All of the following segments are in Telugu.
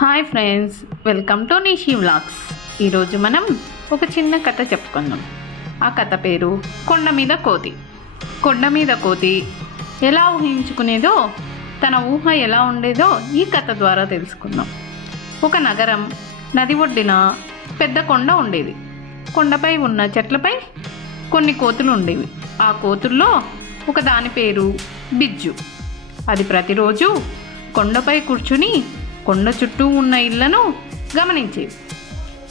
Hi friends, welcome to Nishi vlogs. ఈరోజు మనం ఒక చిన్న కథ చెప్పుకుందాం. ఆ కథ పేరు కొండ మీద కోతి. కొండ మీద కోతి ఎలా ఊహించుకునేదో, తన ఊహ ఎలా ఉండేదో ఈ కథ ద్వారా తెలుసుకుందాం. ఒక నగరం నది ఒడ్డిన పెద్ద కొండ ఉండేది. కొండపై ఉన్న చెట్లపై కొన్ని కోతులు ఉండేవి. ఆ కోతుల్లో ఒక దాని పేరు బిజ్జు. అది ప్రతిరోజు కొండపై కూర్చుని కొండ చుట్టూ ఉన్న ఇళ్లను గమనించేది.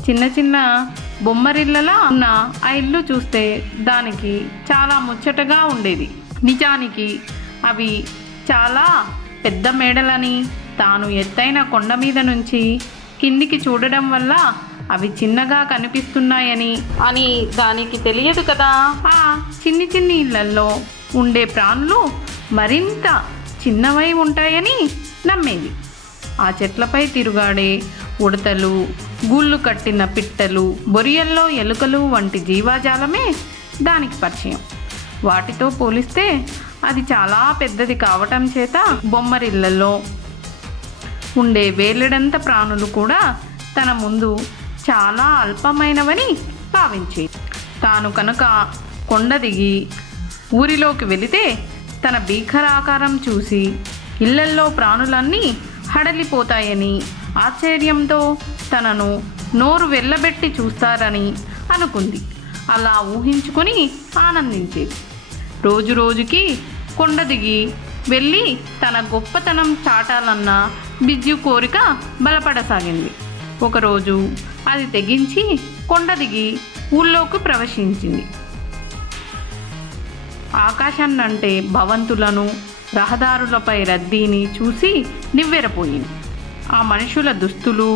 చిన్న చిన్న బొమ్మరిళ్ళలా ఉన్న ఆ ఇల్లు చూస్తే దానికి చాలా ముచ్చటగా ఉండేది. నిజానికి అవి చాలా పెద్ద మేడలని, తాను ఎత్తైన కొండ మీద నుంచి కిందికి చూడడం వల్ల అవి చిన్నగా కనిపిస్తున్నాయని అని దానికి తెలియదు కదా. ఆ చిన్ని చిన్ని ఇళ్లల్లో ఉండే ప్రాణులు మరింత చిన్నవై ఉంటాయని నమ్మేది. ఆ చెట్లపై తిరుగాడే ఉడతలు, గూళ్ళు కట్టిన పిట్టలు, బొరియల్లో ఎలుకలు వంటి జీవజాలమే దానికి పరిచయం. వాటితో పోలిస్తే అది చాలా పెద్దది కావటం చేత బొమ్మరిళ్లలో ఉండే వేలెడంత ప్రాణులు కూడా తన ముందు చాలా అల్పమైనవని భావించేది. తాను కనుక కొండ దిగి ఊరిలోకి వెళితే తన భీకరాకారం చూసి ఇళ్లల్లో ప్రాణులన్నీ హడలిపోతాయని, ఆశ్చర్యంతో తనను నోరు వెళ్ళబెట్టి చూస్తారని అనుకుంది. అలా ఊహించుకొని ఆనందించేది. రోజు రోజుకి కొండ దిగి వెళ్ళి తన గొప్పతనం చాటాలన్న బిజ్జు కోరిక బలపడసాగింది. ఒకరోజు అది తెగించి కొండ దిగి ఊళ్ళోకి ప్రవేశించింది. ఆకాశాన్నంటే భవంతులను, రహదారులపై రద్దీని చూసి నివ్వెరపోయింది. ఆ మనుషుల దుస్తులు,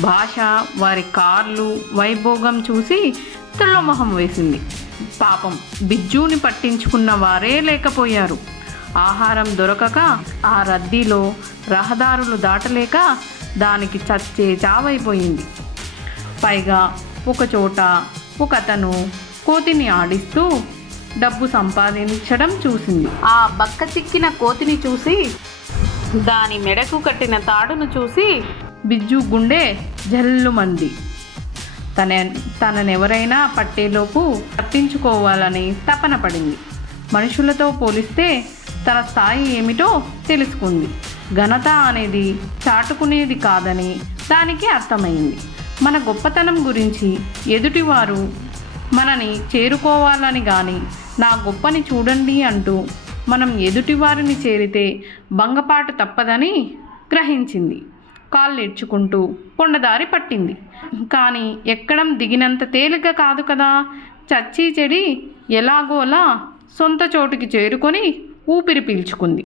భాష, వారి కార్లు, వైభోగం చూసి తుళ్ళమొహం వేసింది. పాపం బిజ్జుని పట్టించుకున్న వారే లేకపోయారు. ఆహారం దొరకక ఆ రద్దీలో రహదారులు దాటలేక దానికి చచ్చే చావైపోయింది. పైగా ఒకచోట ఒకతను కోతిని ఆడిస్తూ డబ్బు సంపాదించడం చూసింది. ఆ బక్క చిక్కిన కోతిని చూసి, దాని మెడకు కట్టిన తాడును చూసి బిజ్జు గుండె జల్లుమంది. తననెవరైనా పట్టేలోపు తప్పించుకోవాలని తపన పడింది. మనుషులతో పోలిస్తే తన స్థాయి ఏమిటో తెలుసుకుంది. ఘనత అనేది చాటుకునేది కాదని దానికి అర్థమైంది. మన గొప్పతనం గురించి ఎదుటివారు మనని చేరుకోవాలని కానీ, నా గొప్పని చూడండి అంటూ మనం ఎదుటివారిని చేరితే భంగపాటు తప్పదని గ్రహించింది. కాళ్ళు ఇడ్చుకుంటూ కొండదారి పట్టింది. కానీ ఎక్కడం దిగినంత తేలిక కాదు కదా. చచ్చి చెడి ఎలాగోలా సొంత చోటుకి చేరుకొని ఊపిరి పీల్చుకుంది.